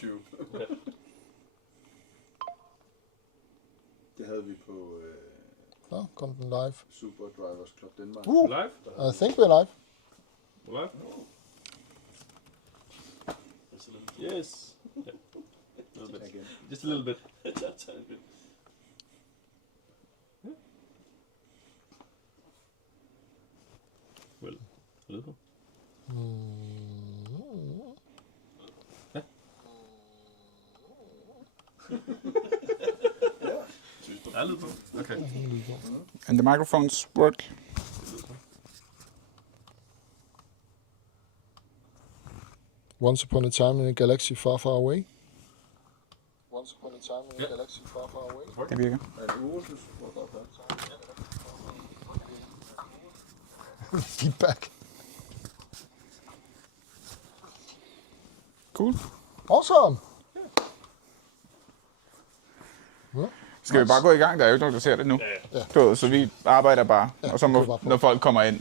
tube. Det havde vi på kom den live. Supra Drivers Club Denmark. Live? I think we're live. Live? Yes. Yeah. A little bit. Again. Just a little bit. Well, a little. Ja. Der er lyd på. Okay. And the microphones work. Once upon a time in a galaxy far, far away. Once upon a time in a galaxy far, far away. Det virker. Feedback. Cool. Awesome. Skal vi bare gå i gang? Der er jo ikke nogen, der ser det nu. Du ved, så vi arbejder bare. Og så må, når folk kommer ind.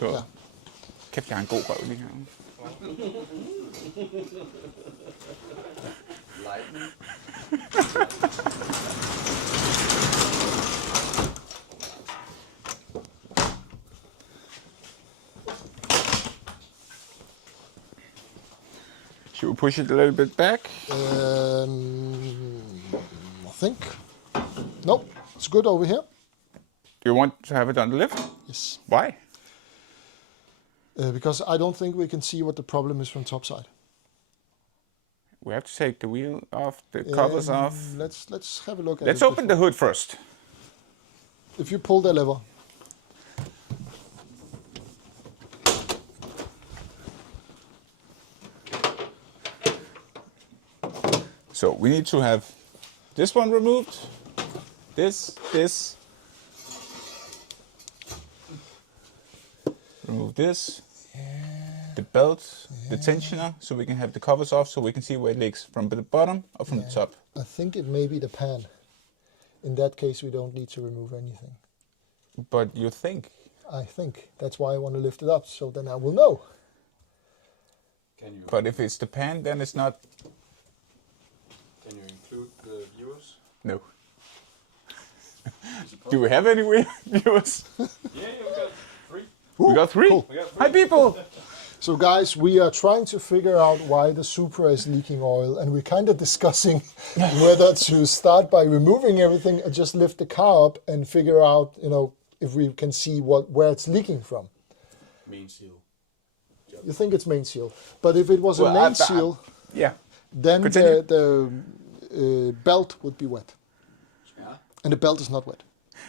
Du ved. Kæft, jeg har en god røv lige her. Lightning. Should we push it a little bit back? I think. Nope, it's good over here. Do you want to have it on the lift? Yes. Why? Because I don't think we can see what the problem is from top side. We have to take the wheel off, the covers off. Let's have a look at Let's it. open the hood first. If you pull the lever. So we need to have this one removed. This. Remove this. The belt, the tensioner, so we can have the covers off, so we can see where it leaks from the bottom or from the top. I think it may be the pan. In that case, we don't need to remove anything. But you think? I think that's why I want to lift it up, so then I will know. Can you? But if it's the pan, then it's not. Can you include the viewers? No. Do we have any viewers? Yeah, we got 3. We got 3. Cool. Hi, people. So guys, we are trying to figure out why the Supra is leaking oil, and we're kind of discussing whether to start by removing everything or just lift the car up and figure out, if we can see where it's leaking from. Main seal. You think it's main seal, but if it was a main seal, Yeah. then Continue. the belt would be wet, Yeah. and the belt is not wet.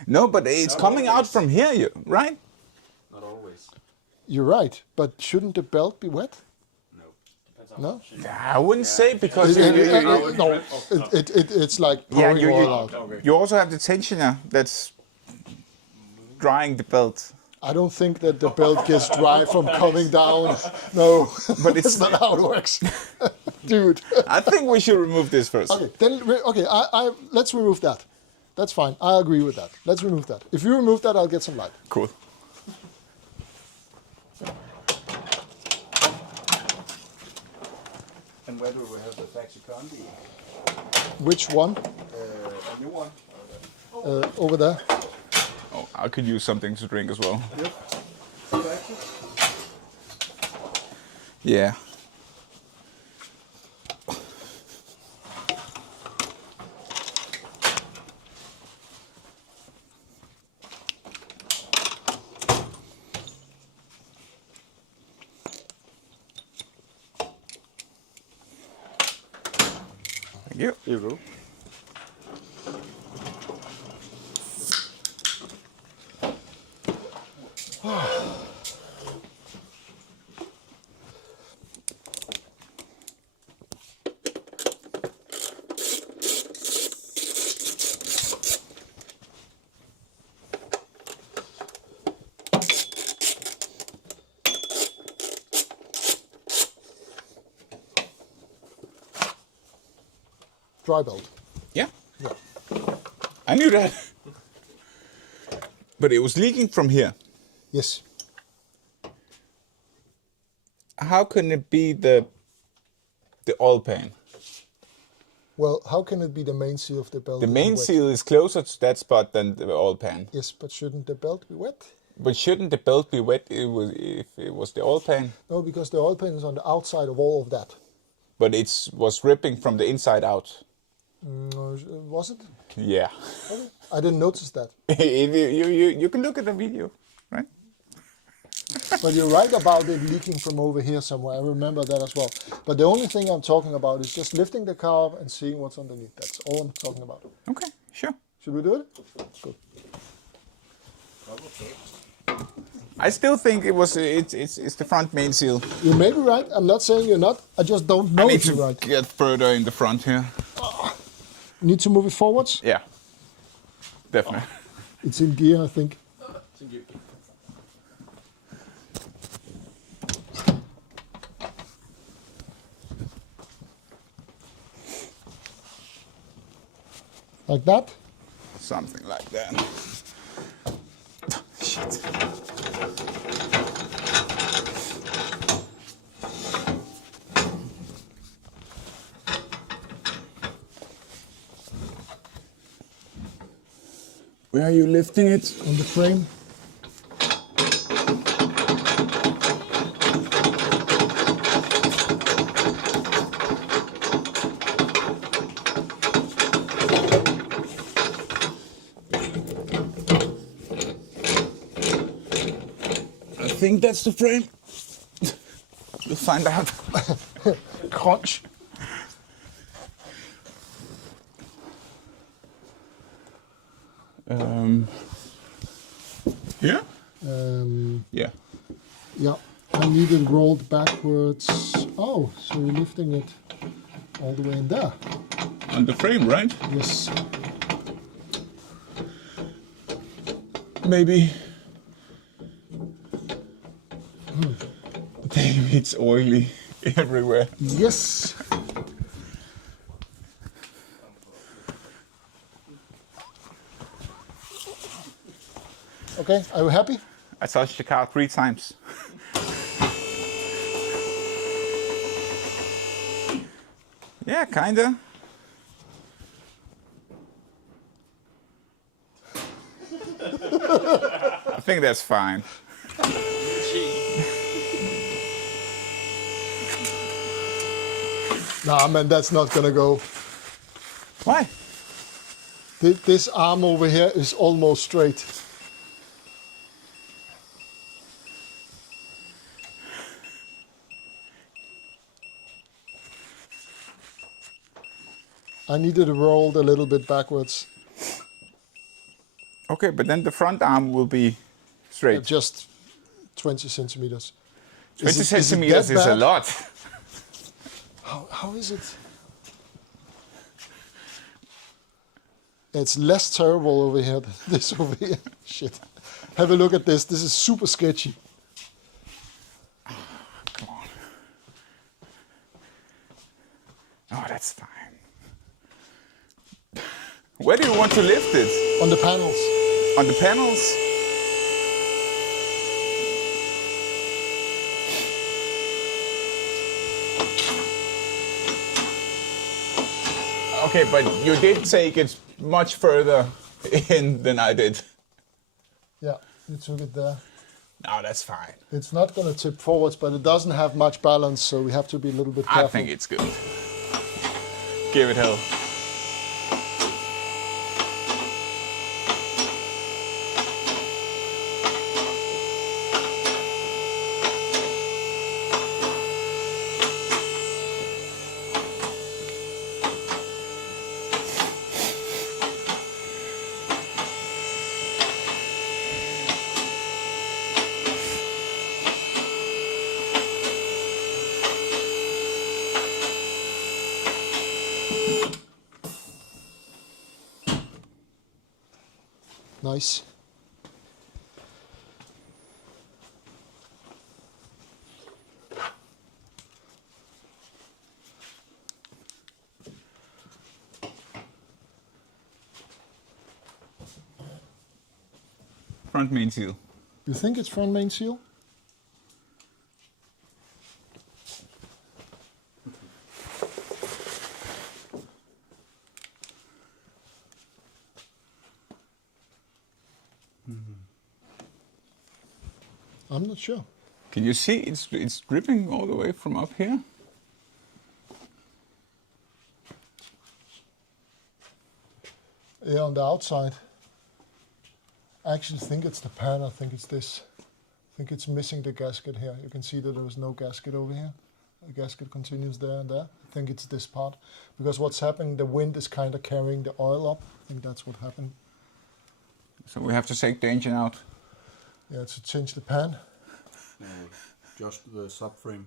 No, but it's coming out from here, right? Not always. You're right, but shouldn't the belt be wet? No. Depends No. I wouldn't say because It's like yeah, pouring oil out. you also have the tensioner that's drying the belt. I don't think that the belt gets dry from coming down. No, but it's not how it works, dude. I think we should remove this first. Okay, then let's remove that. That's fine. I agree with that. Let's remove that. If you remove that, I'll get some light. Cool. And where do we have the Faxicon? Which one? A new one. Over there. Oh, I could use something to drink as well. Yep. Yeah. Thank you. Here you go. Dry belt. Yeah. Yeah. I knew that. But it was leaking from here. Yes. How can it be the oil pan? Well, how can it be the main seal of the belt? The is main wet? seal is closer to that spot than the oil pan. Yes, but shouldn't the belt be wet? But shouldn't the belt be wet if it was the oil pan? No, because the oil pan is on the outside of all of that. But it was ripping from the inside out. Was it? Yeah. Okay. I didn't notice that. you can look at the video, right? But you're right about it leaking from over here somewhere. I remember that as well. But the only thing I'm talking about is just lifting the car up and seeing what's underneath. That's all I'm talking about. Okay, sure. Should we do it? Good. I still think it's the front main seal. You may be right. I'm not saying you're not. I just don't know I need if you're to right. get further in the front here. Need to move it forwards. Yeah, definitely. It's in gear, I think. Like that? Something like that. Shit. Where are you lifting it? On the frame. I think that's the frame. We'll find out. Crunch. Yeah? Yeah. Yeah. I need it rolled backwards. Oh, so you're lifting it all the way in there. On the frame, right? Yes. Maybe. Damn, it's oily everywhere. Yes. Okay, are you happy? I touched the car 3 times. Yeah, kinda. I think that's fine. Nah, man, that's not gonna go. Why? This arm over here is almost straight. I needed it rolled a little bit backwards. Okay, but then the front arm will be straight. Just 20 centimeters. 20 it centimeters that is a bad? lot. How is it? It's less terrible over here than this over here. Shit. Have a look at this. This is super sketchy. Come on. Oh, that's fine. Where do you want to lift it? On the panels. On the panels? Okay, but you did take it much further in than I did. Yeah, you took it there. No, that's fine. It's not going to tip forwards, but it doesn't have much balance, so we have to be a little bit careful. I think it's good. Give it hell. Nice. Front main seal. You think it's front main seal? I'm not sure. Can you see it's dripping all the way from up here? Yeah, on the outside. I actually think it's the pan. I think it's this. I think it's missing the gasket here. You can see that there was no gasket over here. The gasket continues there and there. I think it's this part. Because what's happening, the wind is kind of carrying the oil up. I think that's what happened. So we have to take the engine out. Yeah, to change the pan. No, just the subframe.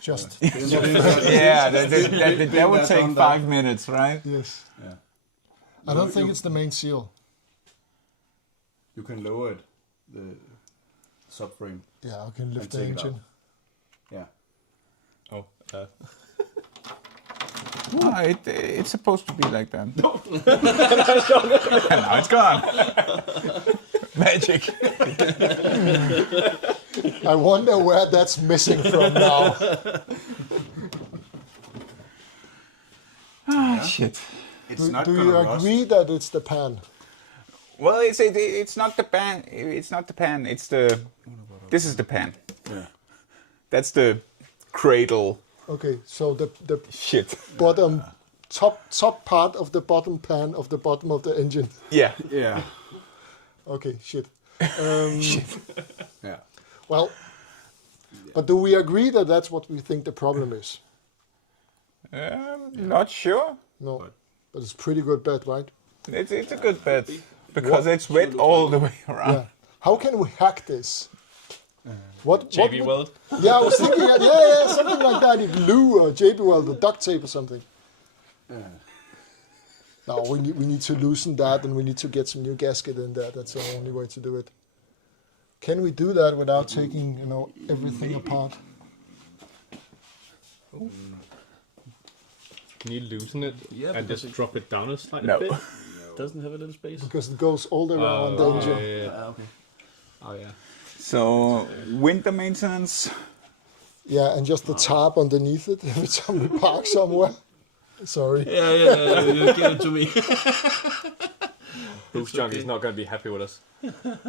Just, Yeah, that would take 5 minutes, right? yes. Yeah. I don't think it's the main seal. You can lower it, the subframe. Yeah, I can lift And the take it engine. Yeah. Oh, No, it's supposed to be like that. No. Now it's gone. Magic. I wonder where that's missing from now. Ah, shit. It's not Do gonna you rust. agree that it's the pan? Well, it's not the pan. It's not the pan. It's the. This is the pan. Yeah. That's the cradle. Okay, so the Shit. bottom top part of the bottom pan of the bottom of the engine. Yeah. Yeah. Okay, shit. Yeah. Well, but do we agree that that's what we think the problem is? Not sure. No, but it's pretty good bet, right? It's a good bet because it's wet all the way around. Yeah. How can we hack this? What JB would- Weld. Yeah, I was thinking, yeah, something like that. Glue or JB Weld or duct tape or something. No, we need to loosen that and we need to get some new gasket in there. That's the only way to do it. Can we do that without taking, everything apart? Can you loosen it Yeah, and because just drop it down a slightly No. bit? Doesn't have a little space. Because it goes all the way around the engine. yeah. Okay. Oh yeah. So winter maintenance. Yeah, and just the tarp underneath it every time we park somewhere. Sorry. Yeah, you give it to me. Bruce Junk is not going to be happy with us.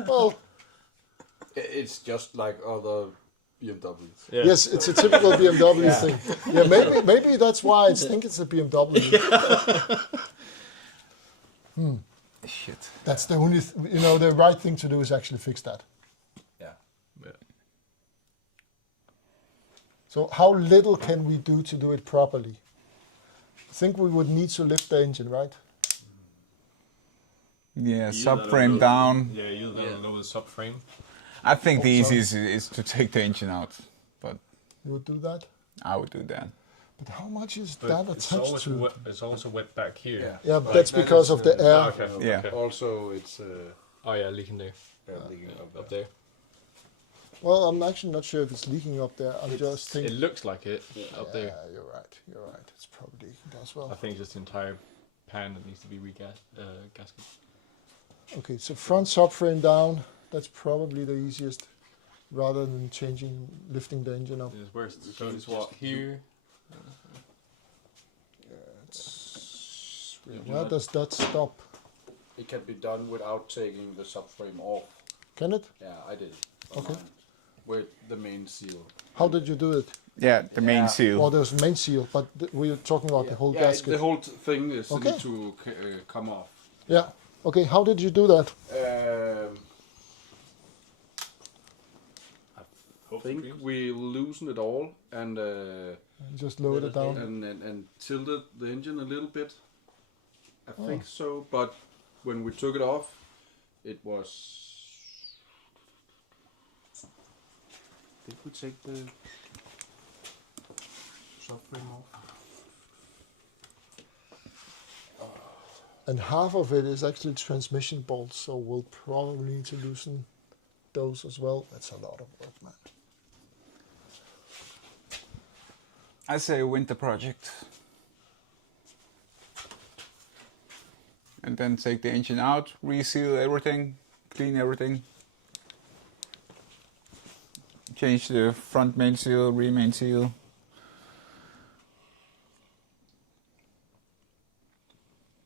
Well, It's just like other BMWs. Yeah. yes, it's a typical BMW thing. Yeah, maybe that's why I think it's a BMW. Shit. That's the only, the right thing to do is actually fix that. Yeah. So how little can we do to do it properly? I think we would need to lift the engine, right? Yeah, subframe down. Yeah, you lower the subframe. I think the easiest is to take the engine out, but You would do that? I would do that. But how much is But that it's attached always to? wet, it's also wet back here. Yeah. Yeah, But that's that because is, of the air. Okay. Yeah. Okay. Also, it's Oh yeah, leaking there. leaking Up there. Well, I'm actually not sure if it's leaking up there. I'm just It thinking. looks like it up there. Yeah, you're right. You're right. It's probably leaking there as I well. think it's just the entire pan that needs to be gasket. Okay, so front subframe down. That's probably the easiest, rather than lifting the engine up. It's worse. So it's what here. Where does that stop? It can be done without taking the subframe off. Can it? Yeah, I did it. on Okay. mine, with the main seal. How did you do it? Yeah, the main seal. Well, there's main seal, but we're talking about the whole gasket. The whole thing is Okay. need to come off. Yeah. Okay, how did you do that? I think we loosened it all and Just lowered it down. and tilted the engine a little bit. I think so, but when we took it off, it was. Did we take the subframe off? And half of it is actually transmission bolts, so we'll probably need to loosen those as well. That's a lot of work, man. I say a winter project. And then take the engine out, reseal everything, clean everything. Change the front main seal, rear main seal.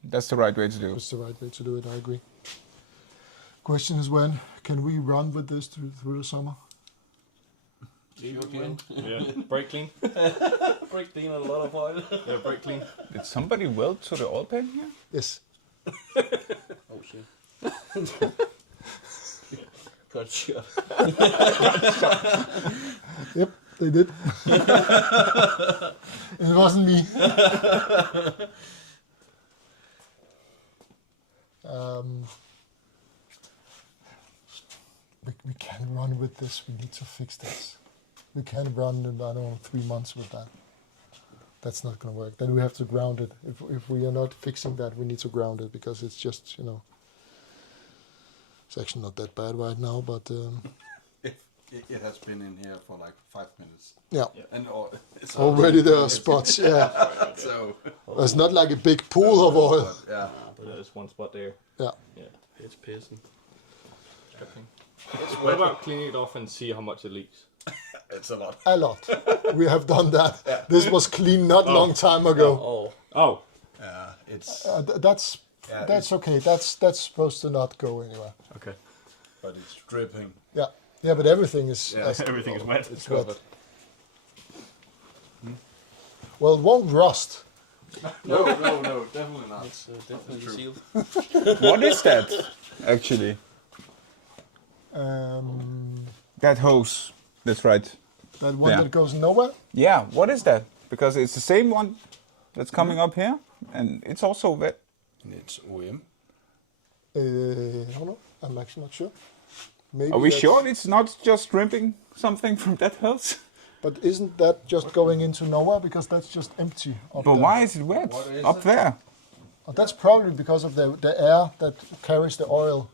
That's the right way to do it. That's the right way to do it, I agree. Question is when can we run with this through the summer? You can. Yeah. Brake clean. Brake clean and a lot of oil. Yeah, brake clean. Did somebody weld to the oil pan here? Yes. Oh shit. Got shot. Yep, they did. It wasn't me. We can't run with this. We need to fix this. We can't run in, I don't know, 3 months with that. That's not going to work. Then we have to ground it. If we are not fixing that, we need to ground it because it's just, it's actually not that bad right now, but It has been in here for like 5 minutes. yeah. And it's Already there are spots, yeah. So It's not like a big pool of oil. yeah, But there's one spot there. Yeah. Yeah. It's pissing. What about cleaning it off and see how much it leaks? it's a lot. A lot. We have done that. This was clean not long time ago. Oh. Oh. It's That's okay. That's supposed to not go anywhere. Okay. but it's dripping. Yeah. Yeah, but everything is Everything is wet. it's wet. Well, it won't rust. No, definitely not. It's definitely true. sealed. What is that, actually? That hose. That's right. That one Yeah. that goes nowhere. Yeah, what is that? Because it's the same one that's coming up here, and it's also wet. It's OEM. I don't know. I'm actually not sure. Maybe Are we that's- sure it's not just dripping something from that hose? But isn't that just going into nowhere because that's just empty? Up But there. why is it wet What is up it? there? Oh, that's probably because of the air that carries the oil.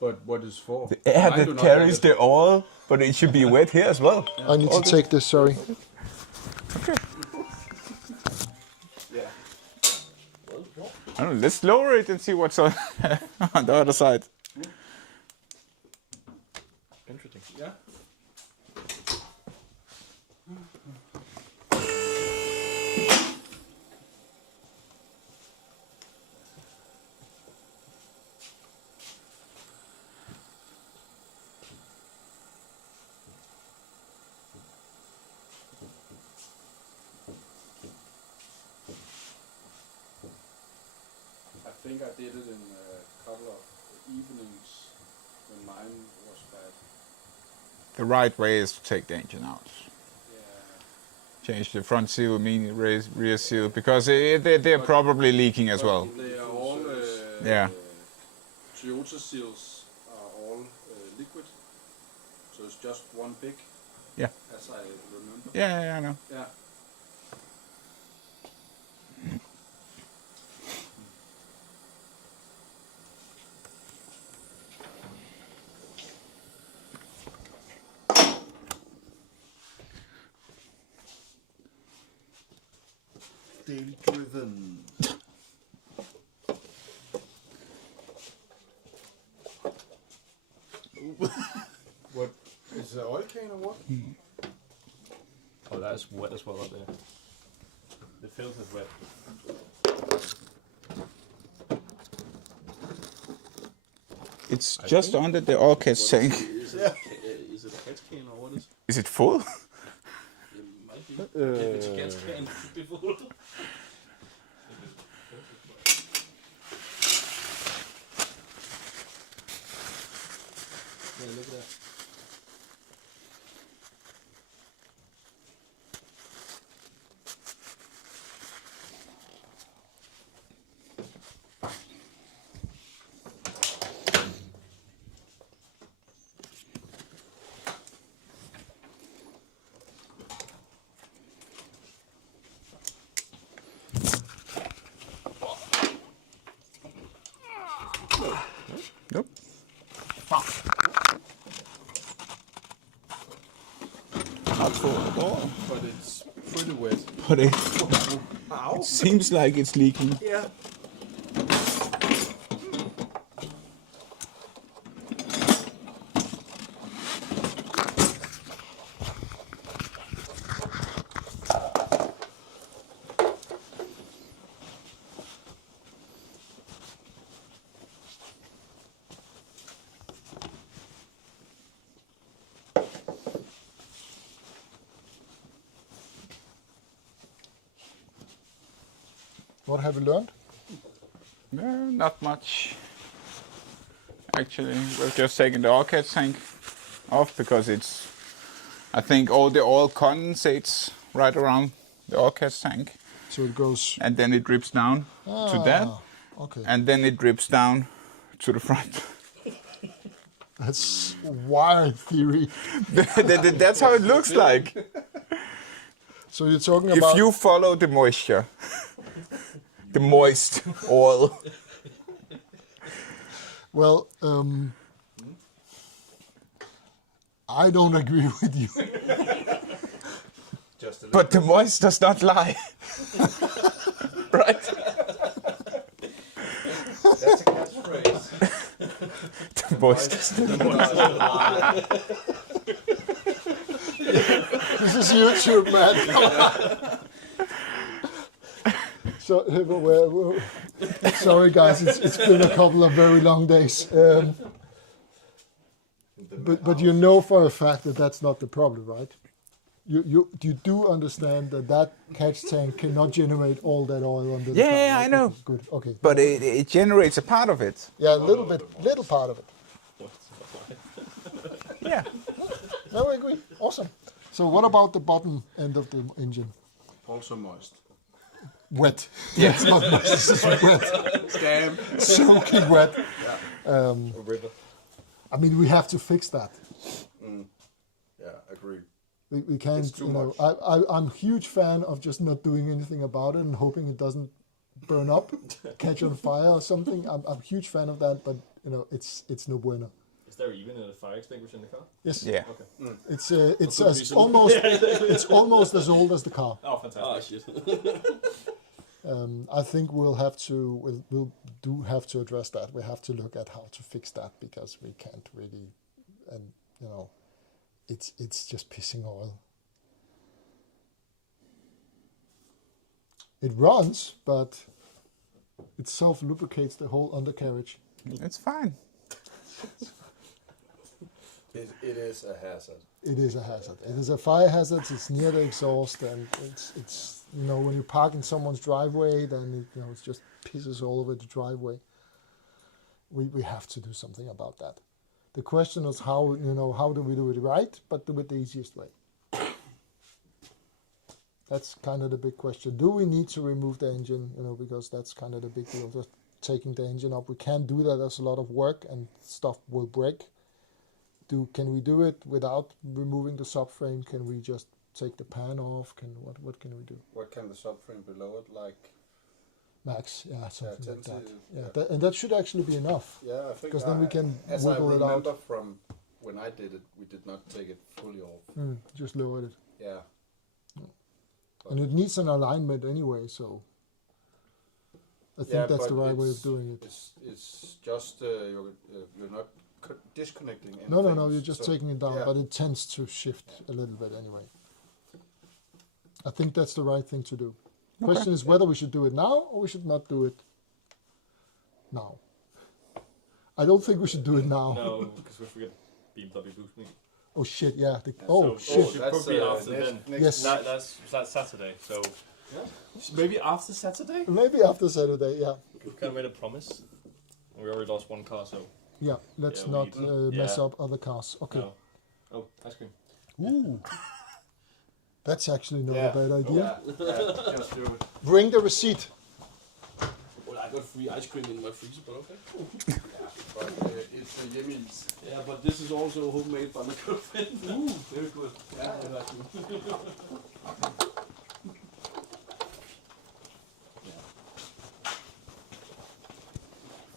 But what is for? The air I do that not carries have it. the oil, but it should be wet here as well. I need to take this. Sorry. Okay. Yeah. I don't know, let's lower it and see what's on, on the other side. Interesting. Yeah. I think I did it in a couple of evenings when mine was bad. The right way is to take the engine out. Yeah. Change the front seal, mean rear seal, because they're probably leaking as well. They are all Yeah. Toyota seals are all liquid, so it's just one big. Yeah. As I remember. Yeah, I know. Yeah. Daily driven. What is the oil can or what? Oh, that's wet as well up there. The filter's wet. It's just under the oil catch tank. Is it a gas can or what is it? Is it full? It might be. If it's a gas can, it should be full. Yeah, look at that. Nope. Not full at all. But it's pretty wet. But it seems like it's leaking. Yeah. What have you learned? Not much. Actually, we've just taken the oil catch tank off because it's, I think all the oil condensates right around the oil catch tank. So it goes... And then it drips down to that. Okay. And then it drips down to the front. That's wild theory. That's how it looks like. So you're talking about... If you follow the moisture, the moist oil. Well, I don't agree with you. But the moist does not lie. Right? That's a catchphrase. The moist does not lie. This is YouTube, man. So, sorry guys, it's been a couple of very long days. But you know for a fact that that's not the problem, right? You do understand that catch tank cannot generate all that oil under the car, Yeah, right? I know. Good, okay. But it generates a part of it. Yeah, little part of it. Yeah. No, I agree. Awesome. So what about the bottom end of the engine? Also moist. Wet. Yeah. It's not moist, it's wet. Damn. Soaking wet. A river. I mean, we have to fix that. Yeah, agreed. We can't, It's too you know, much. I'm a huge fan of just not doing anything about it and hoping it doesn't burn up, catch on fire or something. I'm a huge fan of that, but, you know, it's no bueno. Is there even a fire extinguisher in the car? Yes. Yeah. Okay. It's good as reason. almost it's almost as old as the car. Oh, fantastic. I think we'll do have to address that. We have to look at how to fix that because we can't really, and you know, it's just pissing oil. It runs, but it self-lubricates the whole undercarriage. It's fine. It is a hazard. It is a hazard. It is a fire hazard. It's near the exhaust, and it's you know, when you park in someone's driveway, then it, you know, it just pisses all over the driveway. We have to do something about that. The question is how do we do it right, but do it the easiest way. That's kind of the big question. Do we need to remove the engine? You know, because that's kind of the big deal. Just taking the engine up, we can't do that. There's a lot of work, and stuff will break. Can we do it without removing the subframe? Can we just take the pan off? What can we do? What can the subframe be lowered like? Max, yeah, something like 10 that. to- And that should actually be enough. Yeah, I think. Because then we can as wiggle I it out. remember from when I did it, we did not take it fully off. Just lower it. Yeah. And it needs an alignment anyway, so I think that's but the right way of it's- doing it. It's just you're not disconnecting anything. No, you're just so- taking it down, yeah. but it tends to shift a little bit anyway. I think that's the right thing to do. Question is whether we should do it now or we should not do it now. I don't think we should do it now. No, because we forget BMW boost me. Oh shit, yeah. Shit. Should That's, probably after next- then. next- Yes. That's Saturday, so maybe after Saturday. Maybe after Saturday, yeah. We kind of made a promise. We already lost one car, so Yeah, let's Yeah, we not need mess yeah. up other cars. Okay. no. Oh, ice cream. Ooh. That's actually not Yeah. a bad idea. Yeah, just do it. Bring the receipt. Well, I got free ice cream in my freezer, but okay. But it's the Yemmies. Yeah, but this is also homemade by my girlfriend. Ooh, very good. Yeah, I like it.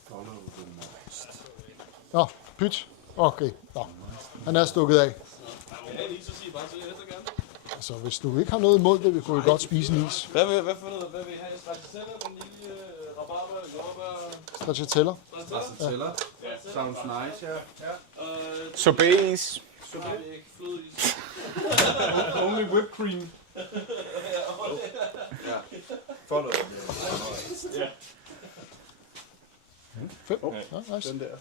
Follow the moist. Nå, pyt. Okay, nå. Han er stukket af. Ja, lige så sig bare til efter gerne. Altså, hvis du ikke har noget imod det, vi kunne godt spise en is. Hvad vil I have? Stracciatella, vanilje, rabarber, jordbær, Stracciatella. Stracciatella. Sounds nice, yeah. Sorbets. sorbet, flødeis. Only whipped cream. Yeah. Follow. Yeah. Fedt. Oh, Ja, nice. den der.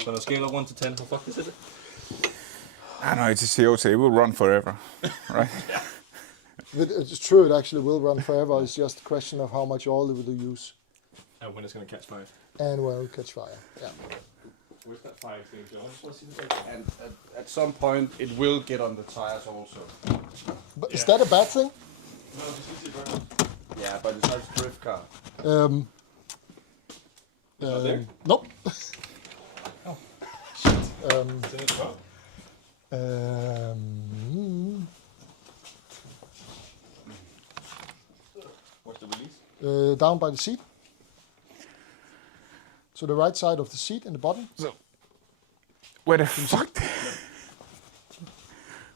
So on a scale of 1 to 10, how fucked is it? I know it's a CO2. It will run forever, right? It's true, it actually will run forever. It's just a question of how much oil it will use. And when it's going to catch fire. And when it will catch fire. Yeah. Where's that fire extinguisher? I just want to see the big. And at some point, it will get on the tires also. But is that a bad thing? No, just use it right. Yeah, but it's not a drift car. there? Nope. It's in the truck. What's the release? Down by the seat. So the right side of the seat in the bottom. So, where the fuck?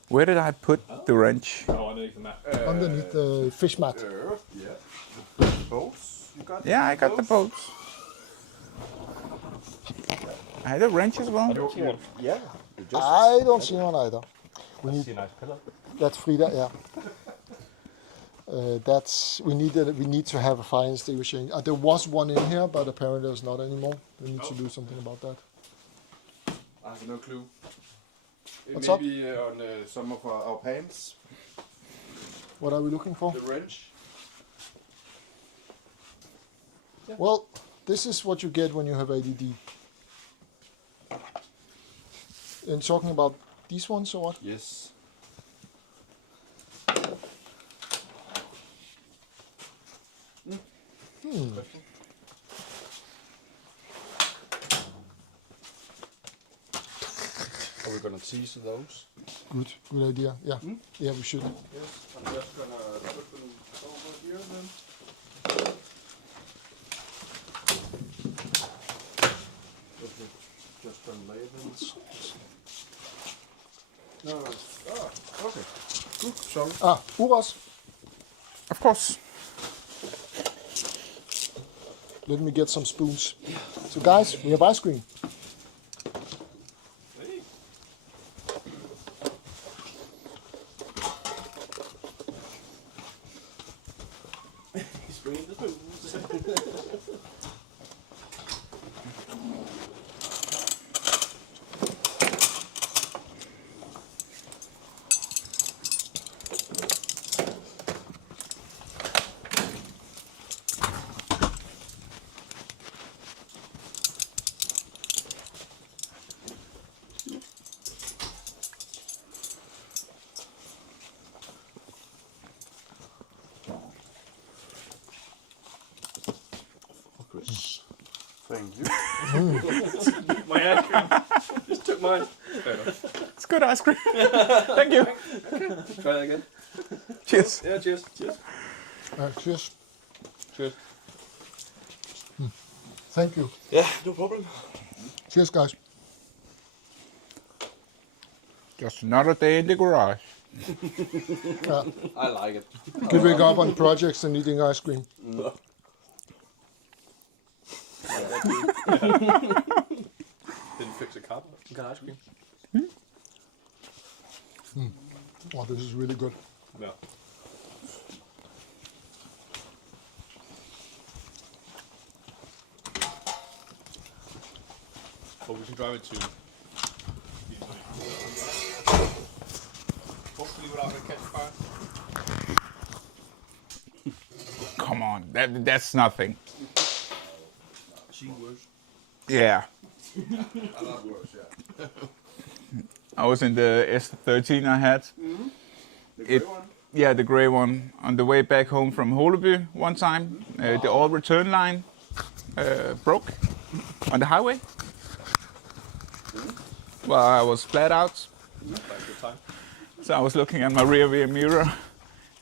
Where did I put the wrench? Oh, underneath the mat. Underneath the fish mat. Yeah. Bolts. You got Yeah, I got the bolts. I had a wrench as well. Yeah. I don't see one either. We I need see a nice pillow. that's Frida, yeah. We need to have a fire extinguishing. There was one in here, but apparently there's not anymore. We need to do something about that. I have no clue. It What's may up? be on some of our pants. What are we looking for? The wrench. Well, this is what you get when you have ADD. And talking about these ones or what? Yes. Are we gonna tease those? Good idea. Yeah, yeah, we should. Yes. I'm just gonna put them over here then. Just gonna lay them. No. Okay. Good. Sorry. Uros, Of course. let me get some spoons. So guys, we have ice cream. Hey. He's bringing the spoons. Thank you. My ice cream. Just took mine. Fair enough. It's good ice cream. Thank you. Try that again. Cheers. Yeah, cheers. Cheers. Cheers. Cheers. Thank you. Yeah, no problem. Cheers, guys. Just another day in the garage. I like it. Giving up on projects and eating ice cream. Didn't fix a car. Got ice cream. Oh, this is really good. No. But we can drive it to. Hopefully without a catch fire. Come on, that's nothing. She worse. Yeah. A lot worse, yeah. I was in the S13 I had. The gray one? Yeah, the grey one. On the way back home from Holeby one time, the all return line broke on the highway. Well, I was flat out, Like good time. so I was looking at my rear view mirror.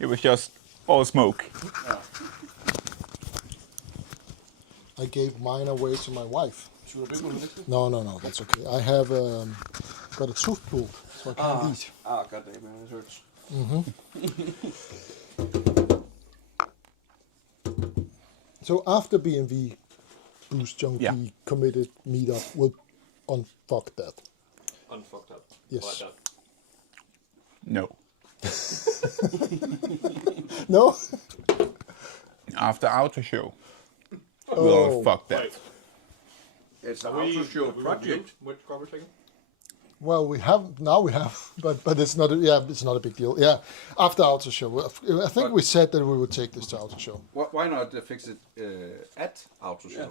It was just all smoke. I gave mine away to my wife. Should we big one next week? No, that's okay. I have got a tooth pulled, so I can't eat. Goddamn, man, it hurts. So after B&V Boost Junkie Yeah. committed meetup, we'll unfuck that. Unfucked up. Yes. Like that. No. No? After auto show, Oh. we'll fuck that. Wait. It's an Are we- auto show are we project. Which car we're taking? Well, we have, but it's not, it's not a big deal. Yeah, after auto show. I think we said that we would take this to auto show. Why not fix it at auto show?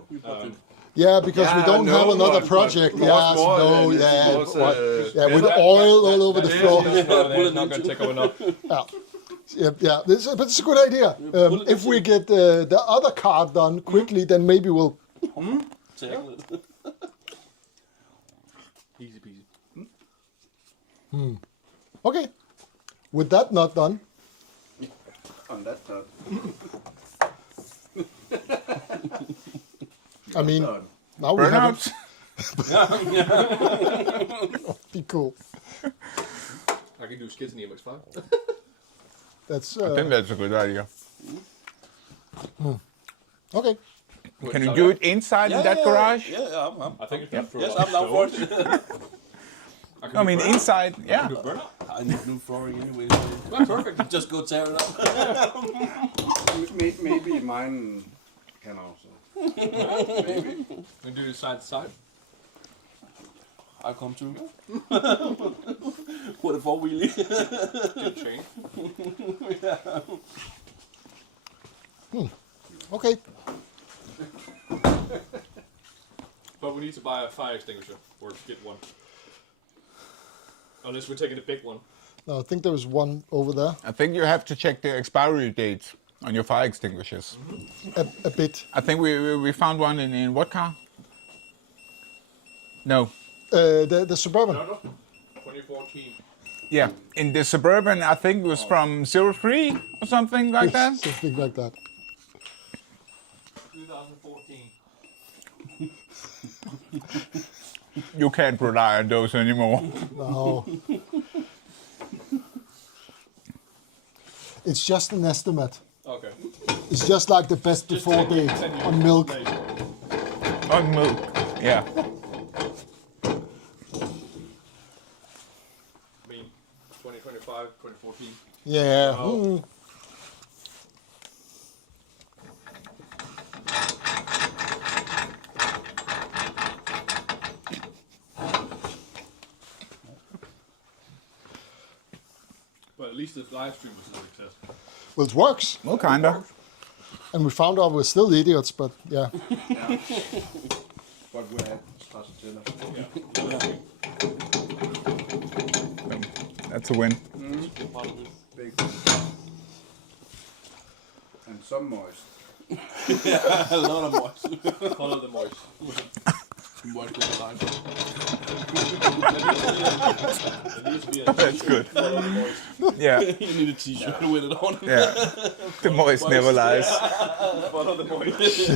Yeah, because we don't have another but project. more With oil all over the floor. It's not going to take over enough. Yeah. But it's a good idea. If we get the other car done quickly, then maybe we'll. Tackle it. Easy peasy. Okay. With that not done, On that note. I mean, now we have. Burnouts. Be cool. I can do skids in the MX-5. That's I think that's a good idea. okay. Can you do it inside in that garage? Yeah, I think it's good for yes, I'm down for it. I mean, inside, yeah. Do burnout. I need new flooring anyway. Well, perfect. Just go tear it up. Maybe mine can also. Maybe. We do it side to side. I'll come too. With a four-wheelie. Good chain. Okay. But we need to buy a fire extinguisher or get one. Unless we're taking a big one. No, I think there was one over there. I think you have to check the expiry date on your fire extinguishers. A bit. I think we found one in what car? No. The Suburban. No. 2014. Yeah, in the Suburban, I think it was from 03 or something like that. Something like that. 2014. You can't rely on those anymore. No. It's just an estimate. Okay. It's just like the best before date on milk. On milk, yeah. I mean, 2025, 2014. Yeah. Oh. But at least the live stream was a success. Well, it works. Well, kinda. And we found out we're still idiots, but yeah. But we had stracciatella. That's a win. Big. And some moist. A lot of moist. Follow the moist. Moist with the line. It needs to be a That's good. follow the moist. Yeah, You need a t-shirt with it on. yeah. The moist never lies. Follow the moist.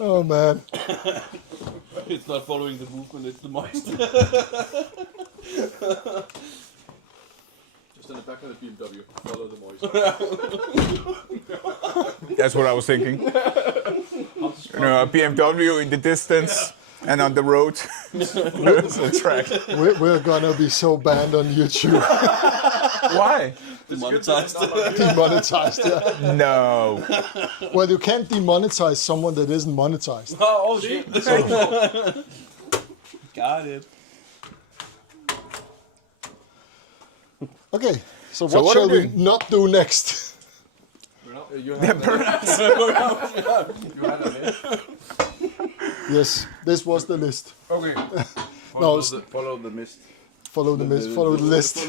Oh man. It's not following the movement, it's the moist. Just in the back of the BMW. Follow the moist. That's what I was thinking. You know, a BMW in the distance and on the road. There's a track. We're gonna be so banned on YouTube. Why? Demonetized. Demonetized, yeah. No. Well, you can't demonetize someone that isn't monetized. Oh shit. Got it. Okay, so So what what shall are we we not do next? You had a list. Yes, this was the list. Okay. No, Follow the mist. follow the list. Follow the list.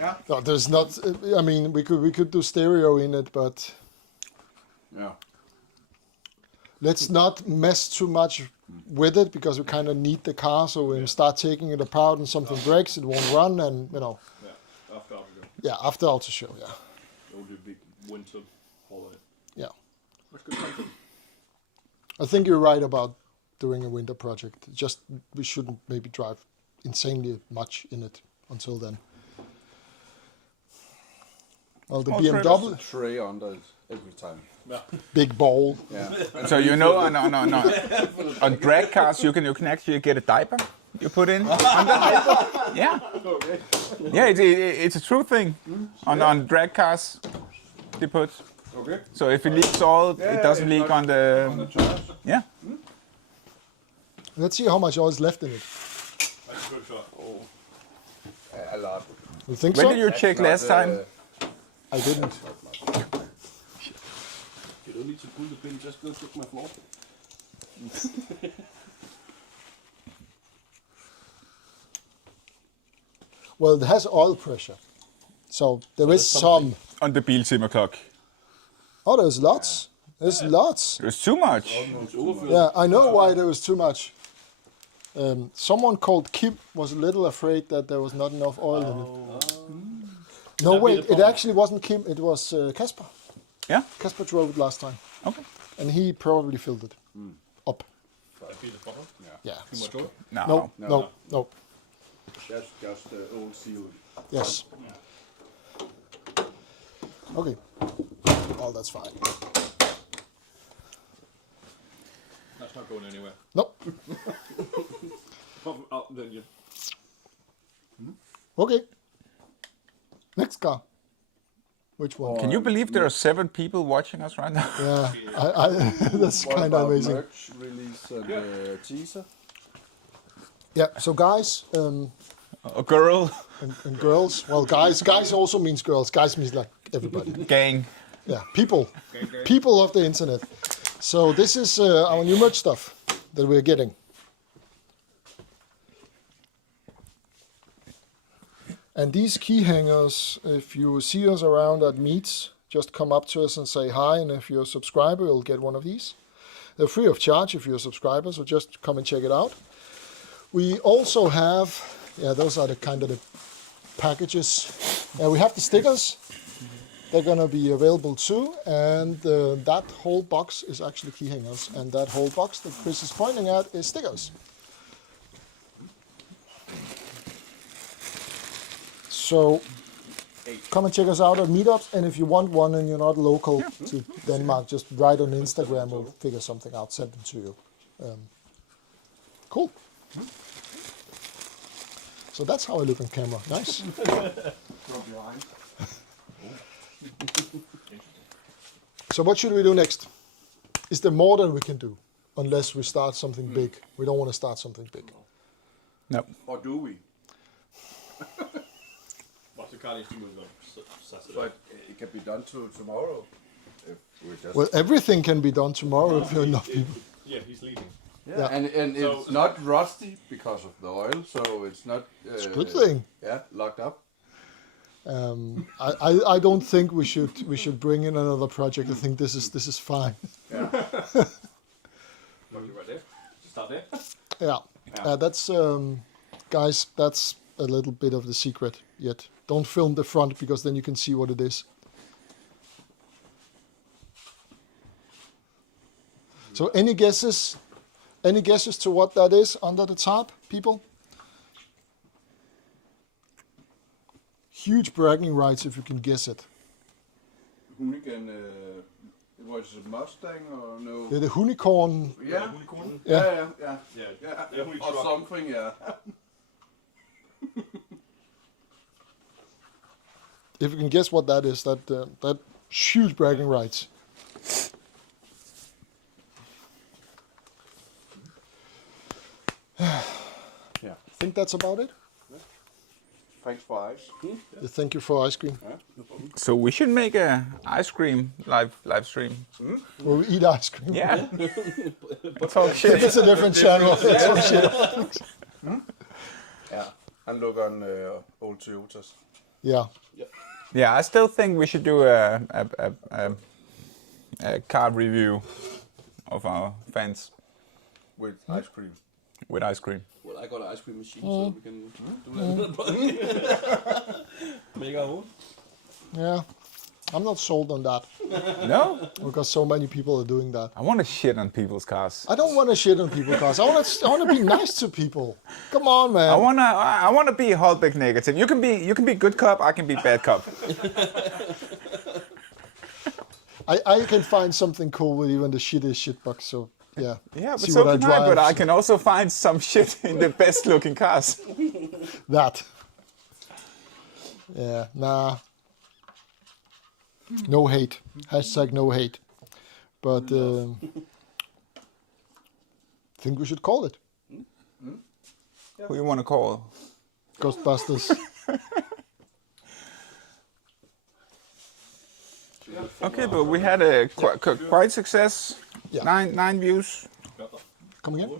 Yeah. No, there's not. I mean, we could do stereo in it, but Yeah. let's not mess too much with it because we kind of need the car. So when we start taking it apart and something breaks, it won't run, and you know. Yeah, after I'll go. Yeah, after auto show. Yeah, We'll do a big winter holiday. yeah. That's good content. I think you're right about doing a winter project. Just we shouldn't maybe drive insanely much in it until then. Well, the Oh, BMW, Tray under it every time. big ball. Yeah. So you know, on drag cars, you can actually get a diaper you put in. Yeah. Yeah, it's a true thing. On drag cars, they put. Okay. So if it leaks oil, it doesn't leak on the. Yeah. Let's see how much oil is left in it. That's a good shot. A lot. You think When so? did you check last time? I didn't. You don't need to pull the pin, just go check my floor. Well, it has oil pressure. So there is some. On the Biltema clock. Oh, there's lots. There's lots. It was too much. It's overfilled. Yeah, I know why there was too much. Someone called Kim was a little afraid that there was not enough oil in it. No, That'd be wait, the it problem. actually wasn't Kim, it was Kasper. Yeah? Kasper drove it last time, Okay. and he probably filled it up. That'd be the problem. Yeah. Too much oil? No, no, no. That's just old seal. Yes. Okay. Oh, that's fine. That's not going anywhere. No. Pop out then you. Okay. Next car. Which one? Can you believe there are 7 people watching us right now? Yeah, I that's What kind of about amazing. merch release and teaser? Yeah. So guys A girl, and girls. Well, guys also means girls. Guys means like everybody. gang. Yeah, people of the internet. So this is our new merch stuff that we're getting. And these key hangers, if you see us around at meets, just come up to us and say hi. And if you're a subscriber, you'll get one of these. They're free of charge if you're a subscriber, so just come and check it out. We also have, those are the kind of the packages. We have the stickers. They're going to be available too. And that whole box is actually key hangers. And that whole box that Chris is pointing at is stickers. So come and check us out at meetups, and if you want one and you're not local to Denmark, just write on Instagram, we'll figure something out, send them to you. Cool. So that's how I look on camera. Nice. So what should we do next? Is there more than we can do? Unless we start something big. We don't want to start something big. No. Or do we? What's the car needs to move on Saturday? But it can be done tomorrow. If we just Well, everything can be done tomorrow if you're enough people. Yeah, he's leaving. Yeah. And So- it's not rusty because of the oil, so it's not. It's a good thing. Yeah, locked up. I don't think we should bring in another project. I think this is fine. Yeah. Probably right there. Start there. Yeah. That's guys. That's a little bit of the secret yet. Don't film the front because then you can see what it is. So any guesses? Any guesses to what that is under the top, people? Huge bragging rights if you can guess it. Hoonigan, was it Mustang or no? The unicorn. Yeah. Unicorn? Yeah. Yeah, Hoonigan Or truck. something, yeah. If you can guess what that is, that huge bragging rights. Yeah. I think that's about it. Thanks for ice. Thank you for ice cream. So we should make a ice cream live stream. Where we eat ice cream. Yeah. Talk shit. It's a different channel. Oh, shit. Yeah. And look on old Toyotas. Yeah. Yeah, I still think we should do a car review of our fans With ice cream. with ice cream. Well, I got an ice cream machine, so we can do that. Make our own. Yeah. I'm not sold on that No, because so many people are doing that. I want to shit on people's cars. I don't want to shit on people cars. I want to be nice to people. Come on, man. I wanna be Holbeck negative. You can be good cop. I can be bad cop. I can find something cool with even the shittiest shitbox. So yeah. Yeah, but See so what can I I. But drive. I can also find some shit in the best looking cars. That. Yeah. Nah. No hate. Hashtag no hate. But I think we should call it. Who you want to call? Ghostbusters. Okay, but we had a quite success. Yeah. Nine views. Come again?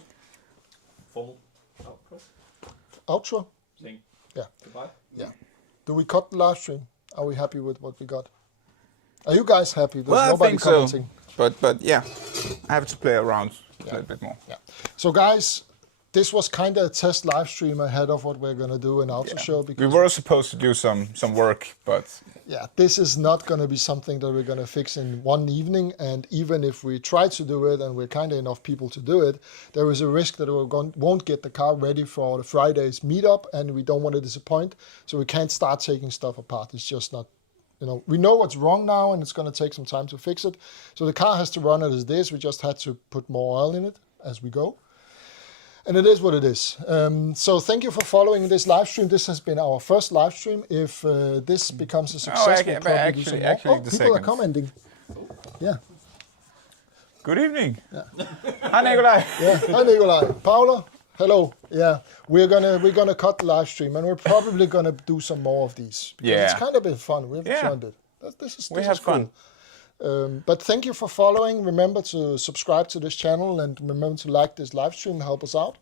Formal outro. Outro? Saying Yeah. goodbye. Yeah. Do we cut the live stream? Are we happy with what we got? Are you guys happy? There's Well, I nobody think commenting. so. But yeah, I have to play around a little bit more. Yeah. So guys, this was kind of a test live stream ahead of what we're gonna do in Auto Show, We because were supposed to do some work, but yeah, this is not gonna be something that we're gonna fix in one evening. And even if we try to do it, and we're kind of enough people to do it, there is a risk that we won't get the car ready for the Friday's meetup, and we don't want to disappoint. So we can't start taking stuff apart. It's just not. We know what's wrong now, and it's going to take some time to fix it. So the car has to run it as this. We just had to put more oil in it as we go. And it is what it is. So thank you for following this live stream. This has been our first live stream. If this becomes a success, we'll probably do some more. actually the People are second. commenting. Yeah. Good evening. Hi, Nikolai. Yeah. Hi, Nikolai. Paula. Hello. Yeah. We're gonna cut the live stream, and we're probably gonna do some more of these. Because it's kind of been fun. We've enjoyed it. This is fun. Cool. But thank you for following. Remember to subscribe to this channel, and remember to like this live stream. Help us out.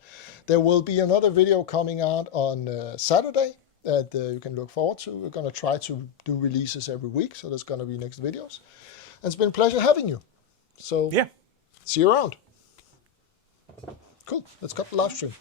There will be another video coming out on Saturday that you can look forward to. We're gonna try to do releases every week, so there's gonna be next videos. And it's been a pleasure having you. So Yeah. see you around. Cool. Let's cut the live stream.